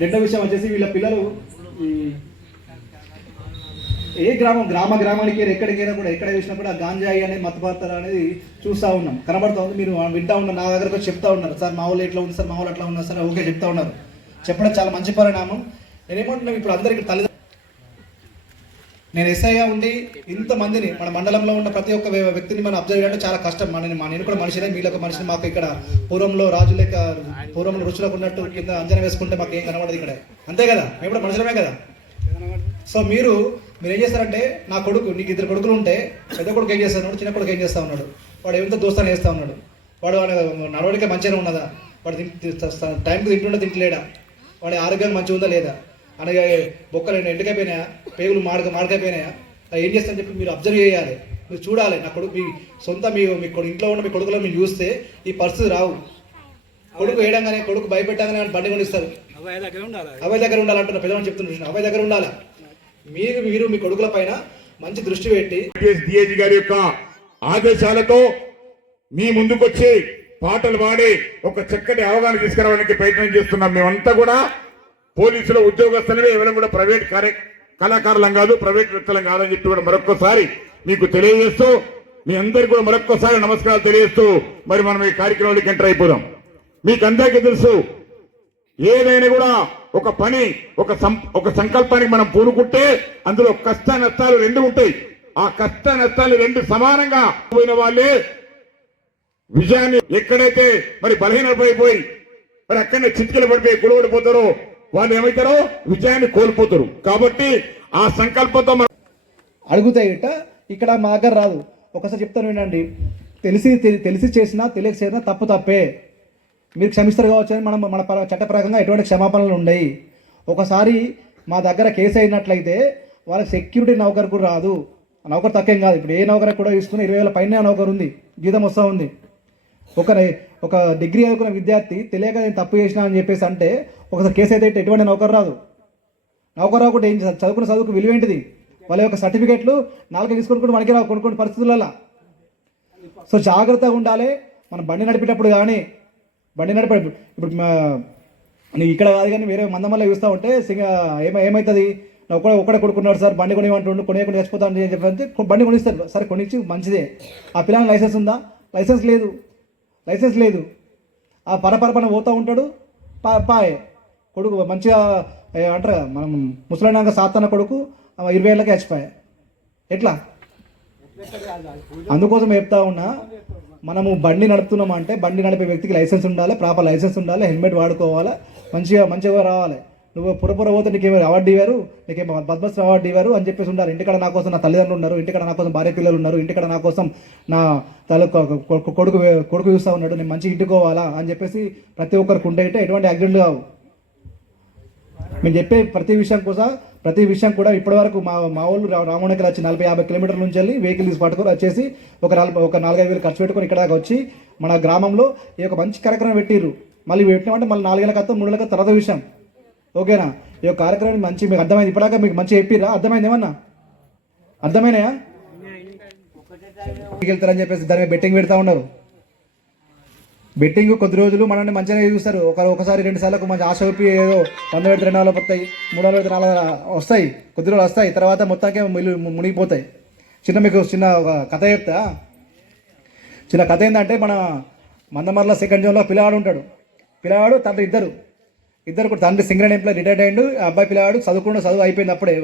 రెండో విషయం వచ్చేసి వీళ్ళ పిల్లలు ఏ గ్రామానికి ఎక్కడికైనా కూడా ఎక్కడ చూసినా కూడా గాంజాయి అనేది మత్తు అనేది చూస్తూ ఉన్నాం, కనబడుతూ ఉంది. మీరు వింటూ ఉన్నారు, నా దగ్గరకు వచ్చి చెప్తా ఉన్నారు, సార్ మా వాళ్ళు ఎట్లా ఉంది సార్, మా వాళ్ళు అట్లా ఉన్నారు సార్, ఓకే చెప్తా ఉన్నారు. చెప్పడం చాలా మంచి పరిణామం. నేనేమంటున్నాం, ఇప్పుడు అందరికీ నేను ఎస్ఐగా ఉండి ఇంతమందిని మన మండలంలో ఉన్న ప్రతి ఒక్క వ్యక్తిని మనం అబ్జర్వ్ చేయడం చాలా కష్టం. నేను కూడా మనిషినే, మీలో ఒక మనిషిని. మాకు ఇక్కడ పూర్వంలో రాజు లెక్క పూర్వంలో రుచులకు ఉన్నట్టు కింద అంజన వేసుకుంటే మాకు ఏం కనబడదు ఇక్కడ, అంతే కదా, మేము కూడా మనుషులమే కదా. సో మీరు ఏం చేస్తారంటే, నా కొడుకు, నీకు ఇద్దరు కొడుకులు ఉంటే పెద్ద కొడుకు ఏం చేస్తా ఉన్నాడు, చిన్న కొడుకు ఏం చేస్తూ ఉన్నాడు, వాడు ఏమిటో దోస్తాను వేస్తూ ఉన్నాడు, వాడు నడవడిక మంచిగా ఉన్నదా, వాడు టైంకి తింటుండే తింటలేడా, వాడి ఆరోగ్యం మంచిగా ఉందా లేదా, అనగా బొక్కలు ఎండుకైపోయినాయా, పేగులు మాడకైపోయినాయా, ఏం చేస్తానని చెప్పి మీరు అబ్జర్వ్ చేయాలి, మీరు చూడాలి. నా కొడుకు మీ సొంత మీ ఇంట్లో ఉన్న మీ కొడుకులో మీరు చూస్తే ఈ పరిస్థితి రావు. కొడుకు వేయడంగానే, కొడుకు భయపెట్టగానే బండి కొనిస్తారు. అబ్బాయి దగ్గర ఉండాలంటున్నా, పెద్దవాళ్ళు చెప్తున్నారు, అబ్బాయి దగ్గర ఉండాలా. మీరు మీ కొడుకుల పైన మంచి దృష్టి పెట్టి డిఐజీ గారి యొక్క ఆదేశాలతో మీ ముందుకొచ్చి పాటలు పాడి ఒక చక్కటి అవగాహన తీసుకురావడానికి ప్రయత్నం చేస్తున్నాం. మేమంతా కూడా పోలీసులు ఉద్యోగస్తులమే, ఎవరైనా కూడా ప్రైవేట్ కళాకారులం కాదు, ప్రైవేట్ వ్యక్తులం కాదని చెప్పి కూడా మరొక్కసారి మీకు తెలియజేస్తూ, మీ అందరికీ కూడా మరొక్కసారి నమస్కారాలు తెలియజేస్తూ మరి మనం ఈ కార్యక్రమానికి ఎంటర్ అయిపోదాం. మీకు అందరికీ తెలుసు, ఏదైనా కూడా ఒక పని ఒక సంకల్పానికి మనం పూనుకుంటే అందులో కష్ట నష్టాలు రెండు ఉంటాయి. ఆ కష్ట నష్టాలు రెండు సమానంగా పోయిన వాళ్ళే విజయాన్ని, ఎక్కడైతే మరి బలహీనపడిపోయి మరి అక్కడనే చిటికలు పడిపోయి గొడవడిపోతారో వాళ్ళు ఏమవుతారో విజయాన్ని కోల్పోతారు. కాబట్టి ఆ సంకల్పంతో అడుగుతాయి ఇక్కడ మా దగ్గర రాదు. ఒకసారి చెప్తాను వినండి, తెలిసి చేసినా తెలియక చేసినా తప్పే, మీరు క్షమిస్తారు కావచ్చు అని మన చట్టప్రకంగా ఎటువంటి క్షమాపణలు ఉండయి. ఒకసారి మా దగ్గర కేసు అయినట్లయితే వాళ్ళకి సెక్యూరిటీ నౌకర్ కూడా రాదు. నౌకర్ తక్కువేం కాదు, ఇప్పుడు ఏ నౌకర్ కూడా తీసుకుని 20,000 పైన నౌకర్ ఉంది, జీతం వస్తూ ఉంది. ఒక డిగ్రీ చదువుకున్న విద్యార్థి తెలియక నేను తప్పు చేసినా అని చెప్పేసి అంటే ఒకసారి కేసు అయితే ఎటువంటి నౌకర్ రాదు. నౌకర్ రాకుండా ఏం చదువుకున్న చదువుకు విలువ ఏంటిది? వాళ్ళ యొక్క సర్టిఫికేట్లు 4 తీసుకొని మనకి రావు కొన్ని పరిస్థితులలో. సో జాగ్రత్తగా ఉండాలి. మనం బండి నడిపేటప్పుడు కానీ ఇప్పుడు నీకు ఇక్కడ కాదు కానీ వేరే మందమల్ల చూస్తూ ఉంటే ఏమవుతుంది, ఒక్కడే కొడుకున్నాడు సార్, బండి కొనివ్వంటుండు, కొనియకుండా చచ్చిపోతాను అని చెప్పి బండి కొనిస్తారు. సరే కొనిచ్చి మంచిదే. ఆ పిల్లలకి లైసెన్స్ ఉందా? లైసెన్స్ లేదు. ఆ పరపరపన పోతూ ఉంటాడు, పాయే కొడుకు మంచిగా అంటారు కదా, మనం ముసలినాక సాత్తన్న కొడుకు 20 ఏళ్ళకి చచ్చిపోయా. ఎట్లా? అందుకోసం చెప్తా ఉన్నా, మనము బండి నడుపుతున్నాం అంటే బండి నడిపే వ్యక్తికి లైసెన్స్ ఉండాలి, ప్రాపర్ లైసెన్స్ ఉండాలి, హెల్మెట్ వాడుకోవాలి, మంచిగా రావాలి. నువ్వు పురపుర పోతే నీకేమో అవార్డు ఇవ్వరు, నీకేమో పద్మశ్రీ అవార్డు ఇవ్వరు అని చెప్పేసి ఉండాలి. ఇంటికాడ నా కోసం నా తల్లిదండ్రులు ఉన్నారు, ఇంటికాడ నా కోసం భార్య పిల్లలు ఉన్నారు, ఇంటికాడ నా కోసం నా కొడుకు చూస్తూ ఉన్నాడు, నేను మంచిగా ఇంటికోవాలా అని చెప్పేసి ప్రతి ఒక్కరికి ఉంటే ఎటువంటి యాక్సిడెంట్ కావు. మేము చెప్పే ప్రతి విషయం కూడా ఇప్పటివరకు మా వాళ్ళు రామోణకి వచ్చి 40-50 కిలోమీటర్ల నుంచి వెళ్ళి వెహికల్ తీసి పట్టుకొని వచ్చేసి ఒక 4-5 వేలు ఖర్చు పెట్టుకొని ఇక్కడ దాకా వచ్చి మన గ్రామంలో ఈ యొక్క మంచి కార్యక్రమం పెట్టిర్రు. మళ్ళీ పెట్టినామంటే మళ్ళీ 4 ఏళ్ళ కత్తం 3 ఏళ్ళ తర్వాత విషయం, ఓకేనా? ఈ యొక్క కార్యక్రమం మంచి మీకు అర్థమైంది, ఇప్పటిదాకా మీకు మంచి చెప్పిర్రా? అర్థమైంది ఏమన్నా? అర్థమైనాయా? వెళ్తారని చెప్పేసి దాని మీద బెట్టింగ్ పెడతా ఉన్నారు. బెట్టింగ్ కొద్ది రోజులు మనల్ని మంచిగా చూస్తారు, ఒకసారి 2 సార్లకు మంచి ఆశ చూపి ఏదో 100 పెడితే 2 వస్తాయి, 3 పెడితే 4 వస్తాయి, కొద్ది రోజులు వస్తాయి, తర్వాత మొత్తానికి మునిగిపోతాయి. మీకు ఒక కథ చెప్తా. చిన్న కథ ఏంటంటే, మన మందమర్ల సెకండ్ జోన్లో పిల్లవాడు ఉంటాడు. పిల్లవాడు తండ్రి ఇద్దరు తండ్రి సింగరేణి ఎంప్లాయ్ రిటైర్డ్ అయ్యిండు. అబ్బాయి పిల్లవాడు చదువు అయిపోయింది అప్పుడే.